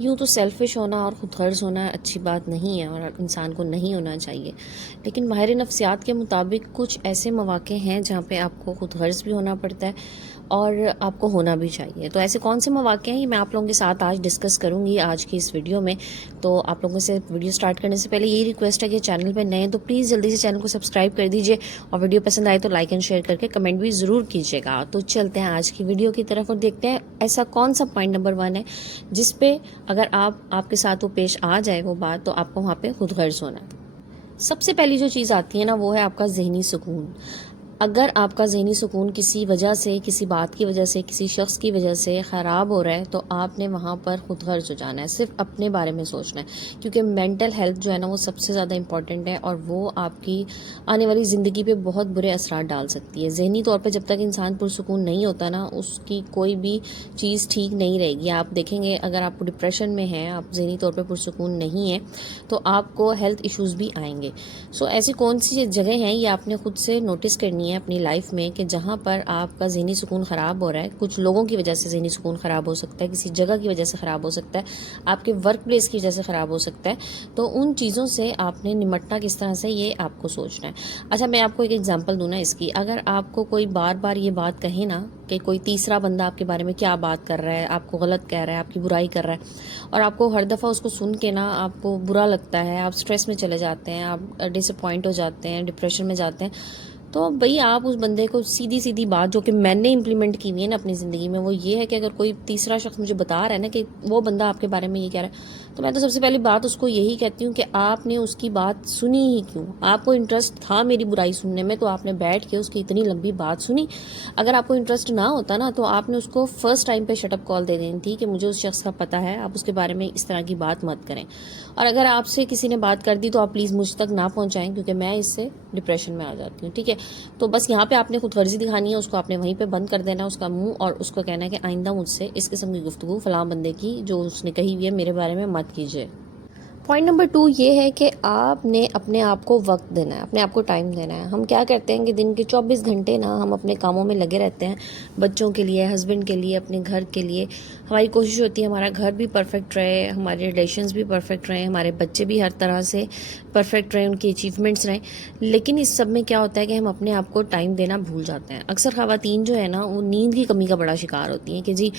یوں تو سیلفش ہونا اور خود غرض ہونا اچھی بات نہیں ہے اور انسان کو نہیں ہونا چاہیے، لیکن ماہر نفسیات کے مطابق کچھ ایسے مواقع ہیں جہاں پہ آپ کو خود غرض بھی ہونا پڑتا ہے اور آپ کو ہونا بھی چاہیے۔ تو ایسے کون سے مواقع ہیں، یہ میں آپ لوگوں کے ساتھ آج ڈسکس کروں گی آج کی اس ویڈیو میں۔ تو آپ لوگوں سے ویڈیو سٹارٹ کرنے سے پہلے یہی ریکویسٹ ہے کہ چینل پہ نئے تو پلیز جلدی سے چینل کو سبسکرائب کر دیجئے، اور ویڈیو پسند آئے تو لائک اینڈ شیئر کر کے کمنٹ بھی ضرور کیجیے گا۔ تو چلتے ہیں آج کی ویڈیو کی طرف اور دیکھتے ہیں ایسا کون سا پوائنٹ نمبر 1 ہے جس پہ اگر آپ کے ساتھ وہ پیش آ جائے وہ بات، تو آپ کو وہاں پہ خود غرض ہونا ہے۔ سب سے پہلی جو چیز آتی ہے نا، وہ ہے آپ کا ذہنی سکون۔ اگر آپ کا ذہنی سکون کسی وجہ سے، کسی بات کی وجہ سے، کسی شخص کی وجہ سے خراب ہو رہا ہے، تو آپ نے وہاں پر خود غرض ہو جانا ہے، صرف اپنے بارے میں سوچنا ہے، کیونکہ مینٹل ہیلتھ جو ہے نا وہ سب سے زیادہ امپورٹنٹ ہے، اور وہ آپ کی آنے والی زندگی پہ بہت برے اثرات ڈال سکتی ہے۔ ذہنی طور پہ جب تک انسان پرسکون نہیں ہوتا نا، اس کی کوئی بھی چیز ٹھیک نہیں رہے گی۔ آپ دیکھیں گے اگر آپ ڈپریشن میں ہیں، آپ ذہنی طور پہ پرسکون نہیں ہیں، تو آپ کو ہیلتھ ایشوز بھی آئیں گے۔ ایسی کون سی جگہ ہیں، یہ آپ نے خود سے نوٹس کرنی ہے اپنی لائف میں، کہ جہاں پر آپ کا ذہنی سکون خراب ہو رہا ہے۔ کچھ لوگوں کی وجہ سے ذہنی سکون خراب ہو سکتا ہے، کسی جگہ کی وجہ سے خراب ہو سکتا ہے، آپ کے ورک پلیس کی وجہ سے خراب ہو سکتا ہے۔ تو ان چیزوں سے آپ نے نمٹنا کس طرح سے، یہ آپ کو سوچنا ہے۔ اچھا، میں آپ کو ایک ایگزامپل دوں نا اس کی۔ اگر آپ کو کوئی بار بار یہ بات کہے نا کہ کوئی تیسرا بندہ آپ کے بارے میں کیا بات کر رہا ہے، آپ کو غلط کہہ رہا ہے، آپ کی برائی کر رہا ہے، اور آپ کو ہر دفعہ اس کو سن کے نا آپ کو برا لگتا ہے، آپ سٹریس میں چلے جاتے ہیں، آپ ڈس اپوائنٹ ہو جاتے ہیں، ڈپریشن میں جاتے ہیں، تو بھئی آپ اس بندے کو سیدھی سیدھی بات جو کہ میں نے امپلیمنٹ کی ہوئی ہے نا اپنی زندگی میں، وہ یہ ہے کہ اگر کوئی تیسرا شخص مجھے بتا رہا ہے نا کہ وہ بندہ آپ کے بارے میں یہ کہہ رہا ہے، تو میں تو سب سے پہلی بات اس کو یہی کہتی ہوں کہ آپ نے اس کی بات سنی ہی کیوں؟ آپ کو انٹرسٹ تھا میری برائی سننے میں، تو آپ نے بیٹھ کے اس کی اتنی لمبی بات سنی۔ اگر آپ کو انٹرسٹ نہ ہوتا نا، تو آپ نے اس کو فرسٹ ٹائم پہ شٹ اپ کال دے دینی تھی کہ مجھے اس شخص کا پتہ ہے، آپ اس کے بارے میں اس طرح کی بات مت کریں۔ اور اگر آپ سے کسی نے بات کر دی تو آپ پلیز مجھ تک نہ پہنچائیں، کیونکہ میں اس سے ڈپریشن میں آ جاتی ہوں، ٹھیک ہے؟ تو بس یہاں پہ آپ نے خود غرضی دکھانی ہے، اس کو آپ نے وہیں پہ بند کر دینا اس کا منہ، اور اس کو کہنا ہے کہ آئندہ مجھ سے اس قسم کی گفتگو فلاں بندے کی جو اس نے کہی ہوئی ہے میرے بارے میں مت کیجیے۔ پوائنٹ نمبر 2 یہ ہے کہ آپ نے اپنے آپ کو وقت دینا ہے، اپنے آپ کو ٹائم دینا ہے۔ ہم کیا کرتے ہیں کہ دن کے 24 گھنٹے نا ہم اپنے کاموں میں لگے رہتے ہیں، بچوں کے لیے، ہسبینڈ کے لیے، اپنے گھر کے لیے۔ ہماری کوشش ہوتی ہے ہمارا گھر بھی پرفیکٹ رہے، ہمارے ریلیشنز بھی پرفیکٹ رہیں، ہمارے بچے بھی ہر طرح سے پرفیکٹ رہیں، ان کی اچیومنٹس رہیں، لیکن اس سب میں کیا ہوتا ہے کہ ہم اپنے آپ کو ٹائم دینا بھول جاتے ہیں۔ اکثر خواتین جو ہے نا وہ نیند کی کمی کا بڑا شکار ہوتی ہیں کہ جی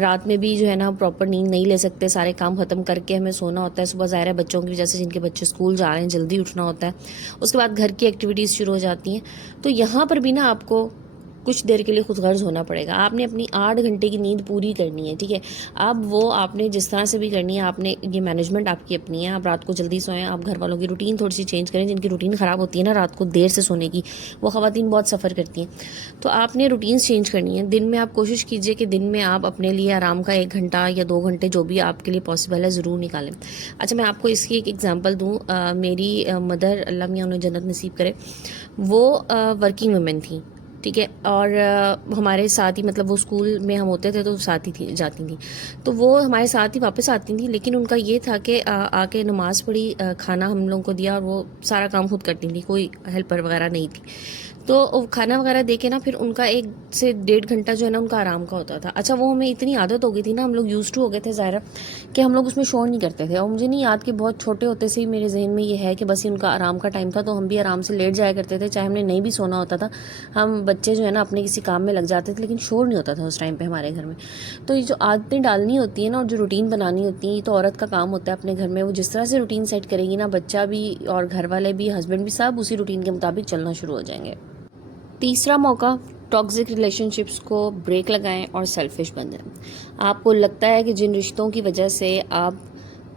رات میں بھی جو ہے نا پراپر نیند نہیں لے سکتے، سارے کام ختم کر کے ہمیں سونا ہوتا ہے، صبح ظاہر ہے بچوں کی وجہ سے جن کے بچے اسکول جا رہے ہیں جلدی اٹھنا ہوتا ہے، اس کے بعد گھر کی ایکٹیویٹیز شروع ہو جاتی ہیں۔ تو یہاں پر بھی نا آپ کو کچھ دیر کے لیے خود غرض ہونا پڑے گا۔ آپ نے اپنی 8 گھنٹے کی نیند پوری کرنی ہے، ٹھیک ہے؟ اب وہ آپ نے جس طرح سے بھی کرنی ہے، آپ نے یہ مینجمنٹ آپ کی اپنی ہے۔ آپ رات کو جلدی سوئیں، آپ گھر والوں کی روٹین تھوڑی سی چینج کریں، جن کی روٹین خراب ہوتی ہے نا رات کو دیر سے سونے کی، وہ خواتین بہت سفر کرتی ہیں۔ تو آپ نے روٹینز چینج کرنی ہے۔ دن میں آپ کوشش کیجئے کہ دن میں آپ اپنے لیے آرام کا 1 گھنٹہ یا 2 گھنٹے جو بھی آپ کے لیے پاسبل ہے ضرور نکالیں۔ اچھا، میں آپ کو اس کی ایک ایگزامپل دوں۔ میری مدر، اللہ میاں انہیں جنت نصیب کرے، وہ ورکنگ ویمن تھیں، ٹھیک ہے؟ اور ہمارے ساتھ ہی، مطلب وہ اسکول میں ہم ہوتے تھے تو ساتھ ہی جاتی تھیں، تو وہ ہمارے ساتھ ہی واپس آتی تھیں، لیکن ان کا یہ تھا کہ آ کے نماز پڑھی، کھانا ہم لوگوں کو دیا، اور وہ سارا کام خود کرتی تھیں، کوئی ہیلپر وغیرہ نہیں تھی۔ تو کھانا وغیرہ دے کے نا پھر ان کا 1 سے 1.5 گھنٹہ جو ہے نا ان کا آرام کا ہوتا تھا۔ اچھا، وہ ہمیں اتنی عادت ہو گئی تھی نا، ہم لوگ یوز ٹو ہو گئے تھے ظاہر کہ ہم لوگ اس میں شور نہیں کرتے تھے، اور مجھے نہیں یاد کہ بہت چھوٹے ہوتے سے ہی میرے ذہن میں یہ ہے کہ بس ان کا آرام کا ٹائم تھا تو ہم بھی آرام سے لیٹ جایا کرتے تھے، چاہے ہم نے نہیں بھی سونا ہوتا تھا، ہم بچے جو ہے نا اپنے کسی کام میں لگ جاتے تھے، لیکن شور نہیں ہوتا تھا اس ٹائم پہ ہمارے گھر میں۔ تو یہ جو عادتیں ڈالنی ہوتی ہیں نا، اور جو روٹین بنانی ہوتی ہیں، یہ تو عورت کا کام ہوتا ہے اپنے گھر میں۔ وہ جس طرح سے روٹین سیٹ کرے گی نا، بچہ بھی اور گھر والے بھی، ہسبینڈ بھی، سب اسی روٹین کے مطابق چلنا شروع ہو جائیں گے۔ تیسرا موقع، ٹاکسک ریلیشن شپس کو بریک لگائیں اور سیلفش بنیں۔ آپ کو لگتا ہے کہ جن رشتوں کی وجہ سے آپ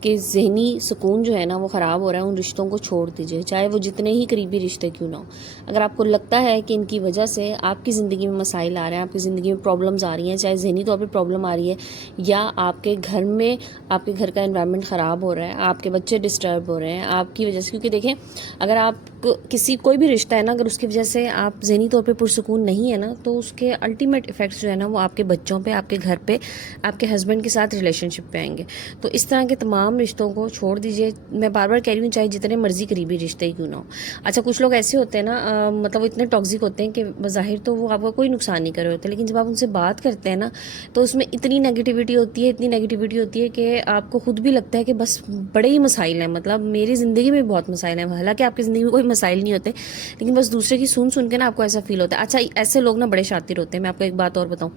کے ذہنی سکون جو ہے نا وہ خراب ہو رہا ہے، ان رشتوں کو چھوڑ دیجئے، چاہے وہ جتنے ہی قریبی رشتے کیوں نہ ہو۔ اگر آپ کو لگتا ہے کہ ان کی وجہ سے آپ کی زندگی میں مسائل آ رہے ہیں، آپ کی زندگی میں پرابلمز آ رہی ہیں، چاہے ذہنی طور پہ پرابلم آ رہی ہے، یا آپ کے گھر میں آپ کے گھر کا انوائرمنٹ خراب ہو رہا ہے، آپ کے بچے ڈسٹرب ہو رہے ہیں آپ کی وجہ سے، کیونکہ دیکھیں اگر آپ کسی کوئی بھی رشتہ ہے نا، اگر اس کی وجہ سے آپ ذہنی طور پہ پرسکون نہیں ہے نا، تو اس کے الٹیمیٹ افیکٹس جو ہے نا وہ آپ کے بچوں پہ، آپ کے گھر پہ، آپ کے ہسبینڈ کے ساتھ ریلیشن شپ پہ آئیں گے. تو اس طرح کے تمام رشتوں کو چھوڑ دیجیے. میں بار بار کہہ رہی ہوں، چاہے جتنے مرضی قریبی رشتے ہی کیوں نہ ہو. اچھا، کچھ لوگ ایسے ہوتے ہیں نا، مطلب وہ اتنے ٹاکسک ہوتے ہیں کہ بظاہر تو وہ آپ کا کوئی نقصان نہیں کر رہے ہوتے، لیکن جب آپ ان سے بات کرتے ہیں نا تو اس میں اتنی نیگیٹیوٹی ہوتی ہے کہ آپ کو خود بھی لگتا ہے کہ بس بڑے ہی مسائل ہیں. مطلب میری زندگی میں بہت مسائل ہیں، حالانکہ آپ کی زندگی میں کوئی مسائل نہیں ہوتے، لیکن بس دوسرے کی سن کے نا آپ کو ایسا فیل ہوتا ہے. اچھا، ایسے لوگ نا بڑے شاطر ہوتے ہیں. میں آپ کو ایک بات اور بتاؤں،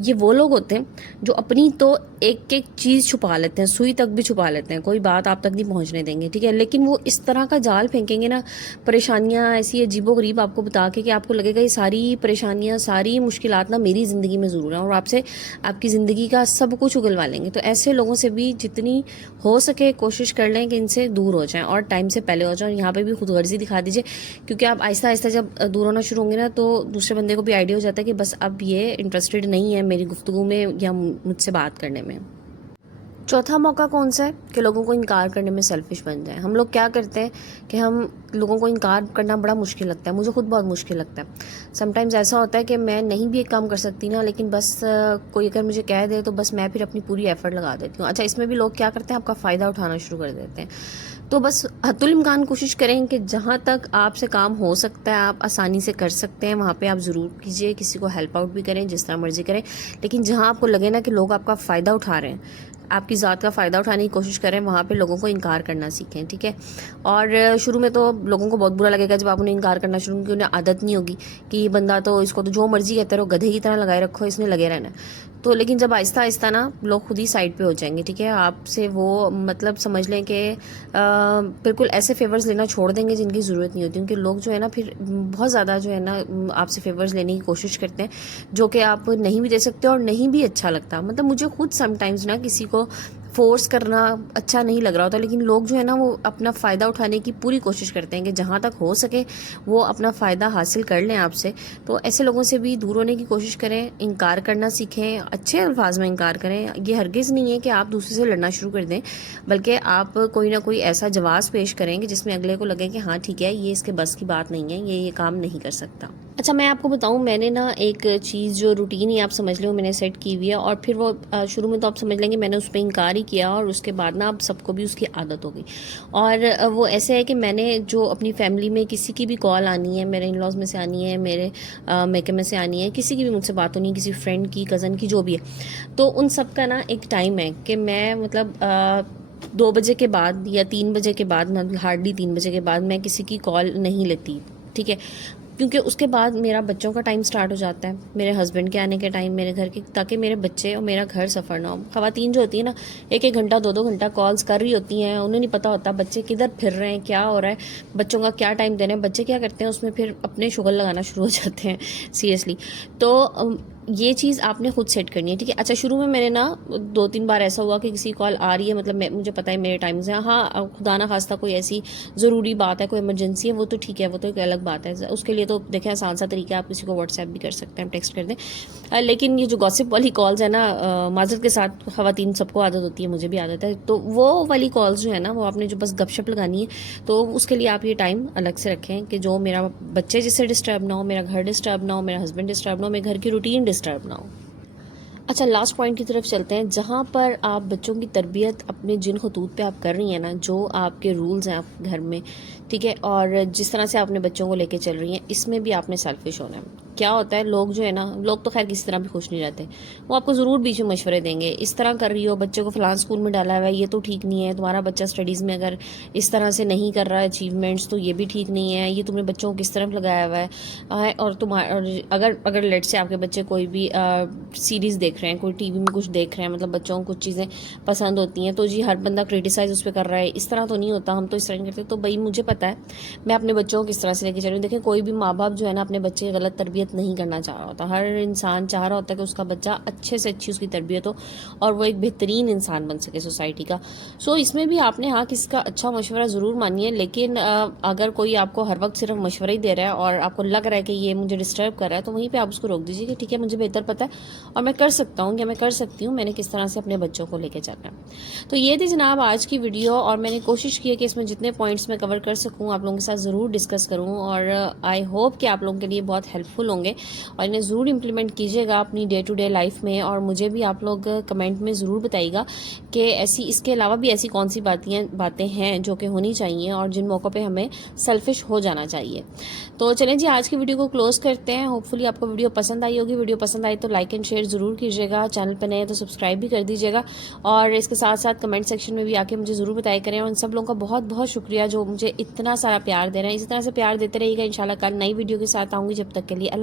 یہ وہ لوگ ہوتے ہیں جو اپنی تو ایک ایک چیز چھپا لیتے ہیں، سوئی تک بھی چھپا لیتے ہیں، کوئی بات آپ تک نہیں پہنچنے دیں گے، ٹھیک ہے، لیکن وہ اس طرح کا جال پھینکیں گے نا، پریشانیاں ایسی عجیب و غریب آپ کو بتا کے کہ آپ کو لگے گا یہ ساری پریشانیاں، ساری مشکلات نا میری زندگی میں ضرور ہیں، اور آپ سے آپ کی زندگی کا سب کچھ اگلوا لیں گے. تو ایسے لوگوں سے بھی جتنی ہو سکے کوشش کر لیں کہ ان سے دور ہو جائیں، اور ٹائم سے پہلے ہو جائیں. یہاں پہ بھی خود غرضی دکھا دیجیے، کیونکہ آپ آہستہ آہستہ جب دور ہونا شروع ہوں گے نا تو دوسرے بندے کو بھی آئیڈیا ہو جاتا ہے کہ بس اب یہ انٹرسٹڈ نہیں ہے میری گفتگو میں یا مجھ سے بات کرنے میں. چوتھا موقع کون سا ہے کہ لوگوں کو انکار کرنے میں سیلفش بن جائیں. ہم لوگ کیا کرتے ہیں کہ ہم لوگوں کو انکار کرنا بڑا مشکل لگتا ہے، مجھے خود بہت مشکل لگتا ہے. سم ٹائمز ایسا ہوتا ہے کہ میں نہیں بھی ایک کام کر سکتی نا، لیکن بس کوئی اگر مجھے کہہ دے تو بس میں پھر اپنی پوری ایفرٹ لگا دیتی ہوں. اچھا، اس میں بھی لوگ کیا کرتے ہیں، آپ کا فائدہ اٹھانا شروع کر دیتے ہیں. تو بس حت الامکان کوشش کریں کہ جہاں تک آپ سے کام ہو سکتا ہے، آپ آسانی سے کر سکتے ہیں، وہاں پہ آپ ضرور کیجیے. کسی کو ہیلپ آؤٹ بھی کریں، جس طرح مرضی کریں، لیکن جہاں آپ کو لگے نا کہ لوگ آپ کا فائدہ اٹھا رہے ہیں، آپ کی ذات کا فائدہ اٹھانے کی کوشش کریں، وہاں پہ لوگوں کو انکار کرنا سیکھیں. ٹھیک ہے، اور شروع میں تو لوگوں کو بہت برا لگے گا جب آپ انہیں انکار کرنا شروع، کیونکہ انہیں عادت نہیں ہوگی کہ یہ بندہ تو اس کو تو جو مرضی کہتا رہو، گدھے کی طرح لگائے رکھو، اس نے لگے رہنا ہے. تو لیکن جب آہستہ آہستہ نا لوگ خود ہی سائڈ پہ ہو جائیں گے. ٹھیک ہے، آپ سے وہ مطلب سمجھ لیں کہ بالکل ایسے فیورز لینا چھوڑ دیں گے جن کی ضرورت نہیں ہوتی. کیونکہ لوگ جو ہے نا پھر بہت زیادہ جو ہے نا آپ سے فیورز لینے کی کوشش کرتے ہیں، جو کہ آپ نہیں بھی دے سکتے اور نہیں بھی اچھا لگتا. مطلب مجھے خود سم ٹائمز نا کسی کو فورس کرنا اچھا نہیں لگ رہا ہوتا، لیکن لوگ جو ہے نا وہ اپنا فائدہ اٹھانے کی پوری کوشش کرتے ہیں کہ جہاں تک ہو سکے وہ اپنا فائدہ حاصل کر لیں آپ سے. تو ایسے لوگوں سے بھی دور ہونے کی کوشش کریں، انکار کرنا سیکھیں، اچھے الفاظ میں انکار کریں. یہ ہرگز نہیں ہے کہ آپ دوسرے سے لڑنا شروع کر دیں، بلکہ آپ کوئی نہ کوئی ایسا جواز پیش کریں کہ جس میں اگلے کو لگے کہ ہاں ٹھیک ہے، یہ اس کے بس کی بات نہیں ہے، یہ کام نہیں کر سکتا. اچھا، میں آپ کو بتاؤں، میں نے نا ایک چیز جو روٹین ہی آپ سمجھ لیں میں نے سیٹ کی ہوئی ہے، اور پھر وہ شروع میں تو آپ سمجھ لیں گے میں نے اس پہ انکار ہی کیا، اور اس کے بعد نا اب سب کو بھی اس کی عادت ہو گئی. اور وہ ایسے ہے کہ میں نے جو اپنی فیملی میں کسی کی بھی کال آنی ہے، میرے ان لاز میں سے آنی ہے، میرے میکے میں سے آنی ہے، کسی کی بھی مجھ سے بات ہونی ہے، کسی فرینڈ کی، کزن کی، جو بھی ہے، تو ان سب کا نا ایک ٹائم ہے کہ میں مطلب 2 بجے کے بعد یا 3 بجے کے بعد، ہارڈلی 3 بجے کے بعد میں کسی کی کال نہیں لیتی. ٹھیک ہے، کیونکہ اس کے بعد میرا بچوں کا ٹائم سٹارٹ ہو جاتا ہے، میرے ہسبینڈ کے آنے کے ٹائم، میرے گھر کے، تاکہ میرے بچے اور میرا گھر سفر نہ ہو. خواتین جو ہوتی ہیں نا 1 گھنٹہ 2 گھنٹہ کالز کر رہی ہوتی ہیں، انہیں نہیں پتہ ہوتا بچے کدھر پھر رہے ہیں، کیا ہو رہا ہے، بچوں کا کیا ٹائم دینا ہے. بچے کیا کرتے ہیں اس میں پھر اپنے شغل لگانا شروع ہو جاتے ہیں سیریسلی. تو یہ چیز آپ نے خود سیٹ کرنی ہے. ٹھیک ہے، اچھا، شروع میں نے نا 2-3 بار ایسا ہوا کہ کسی کال آ رہی ہے، مطلب مجھے پتہ ہے میرے ٹائمز ہیں، ہاں خدا نہ خواستہ کوئی ایسی ضروری بات ہے، کوئی ایمرجنسی ہے، وہ تو ٹھیک ہے، وہ تو ایک الگ بات ہے. اس کے لیے تو دیکھیں آسان سا طریقہ ہے، آپ کسی کو واٹس ایپ بھی کر سکتے ہیں، ٹیکسٹ کر دیں. لیکن یہ جو گاسپ والی کالز ہے نا، معذرت کے ساتھ خواتین سب کو عادت ہوتی ہے، مجھے بھی عادت ہے، تو وہ والی کالز جو ہے نا وہ آپ نے جو بس گپ شپ لگانی ہے، تو اس کے لیے آپ یہ ٹائم الگ سے رکھیں کہ جو میرا بچے جس سے ڈسٹرب نہ ہو، میرا گھر ڈسٹرب نہ ہو، میرا ہسبینڈ ڈسٹرب نہ ہو، میرے گھر کی روٹین ڈسٹرب نہ ہو. اچھا، لاسٹ پوائنٹ کی طرف چلتے ہیں، جہاں پر آپ بچوں کی تربیت اپنے جن خطوط پہ آپ کر رہی ہیں نا، جو آپ کے رولز ہیں آپ گھر میں، ٹھیک ہے، اور جس طرح سے آپ نے بچوں کو لے کے چل رہی ہیں، اس میں بھی آپ نے سیلفش ہونا ہے. کیا ہوتا ہے، لوگ جو ہے نا، لوگ تو خیر کسی طرح بھی خوش نہیں رہتے، وہ آپ کو ضرور بیچ میں مشورے دیں گے، اس طرح کر رہی ہو، بچے کو فلاں اسکول میں ڈالا ہوا ہے، یہ تو ٹھیک نہیں ہے، تمہارا بچہ اسٹڈیز میں اگر اس طرح سے نہیں کر رہا ہے اچیومنٹس، تو یہ بھی ٹھیک نہیں ہے، یہ تم نے بچوں کو کس طرف لگایا ہوا ہے. اور اگر لیٹ سے آپ کے بچے کوئی بھی سیریز دیکھ رہے ہیں، کوئی ٹی وی میں کچھ دیکھ رہے ہیں، مطلب بچوں کو کچھ چیزیں پسند ہوتی ہیں، تو جی ہر بندہ کرٹیسائز اس پہ کر رہا ہے، اس طرح تو نہیں ہوتا، ہم تو اس طرح نہیں کرتے. تو بھائی مجھے پتہ ہے میں اپنے بچوں کو کس طرح سے لے کے چل رہی ہوں. دیکھیں کوئی بھی ماں باپ جو ہے نا اپنے بچے کی غلط تربیت تربیت نہیں کرنا چاہ رہا ہوتا. ہر انسان چاہ رہا ہوتا ہے کہ اس کا بچہ اچھے سے اچھی اس کی تربیت ہو اور وہ ایک بہترین انسان بن سکے سوسائٹی کا. سو اس میں بھی آپ نے ہاں کسی کا اچھا مشورہ ضرور مانیے, لیکن اگر کوئی آپ کو ہر وقت صرف مشورہ ہی دے رہا ہے اور آپ کو لگ رہا ہے کہ یہ مجھے ڈسٹرب کر رہا ہے, تو وہیں پہ آپ اس کو روک دیجیے کہ ٹھیک ہے, مجھے بہتر پتہ ہے اور میں کر سکتا ہوں یا میں کر سکتی ہوں, میں نے کس طرح سے اپنے بچوں کو لے کے چلنا ہے. تو یہ تھی جناب آج کی ویڈیو, اور میں نے کوشش کی ہے کہ اس میں جتنے پوائنٹس میں کور کر سکوں آپ لوگوں کے ساتھ ضرور ڈسکس کروں, اور آئی ہوپ کہ آپ لوگوں کے لیے بہت ہیلپ فل ہوں گے اور انہیں ضرور امپلیمنٹ کیجیے گا اپنی ڈے ٹو ڈے لائف میں. اور مجھے بھی آپ لوگ کمنٹ میں ضرور بتائیے گا کہ ایسی اس کے علاوہ بھی ایسی کون سی باتیں ہیں جو کہ ہونی چاہیے اور جن موقع پہ ہمیں سیلفش ہو جانا چاہیے. تو چلیں جی آج کی ویڈیو کو کلوز کرتے ہیں. ہوپ فلی آپ کو ویڈیو پسند آئی ہوگی. ویڈیو پسند آئی تو لائک اینڈ شیئر ضرور کیجیے گا, چینل پہ نئے تو سبسکرائب بھی کر دیجیے گا, اور اس کے ساتھ ساتھ کمنٹ سیکشن میں بھی آ کے مجھے ضرور بتایا کریں. اور ان سب لوگوں کا بہت بہت شکریہ جو مجھے اتنا سارا پیار دے رہے ہیں. اسی طرح سے پیار دیتے رہیے گا. انشاءاللہ کل نئی ویڈیو کے ساتھ آؤں گی. جب تک کے لیے اللہ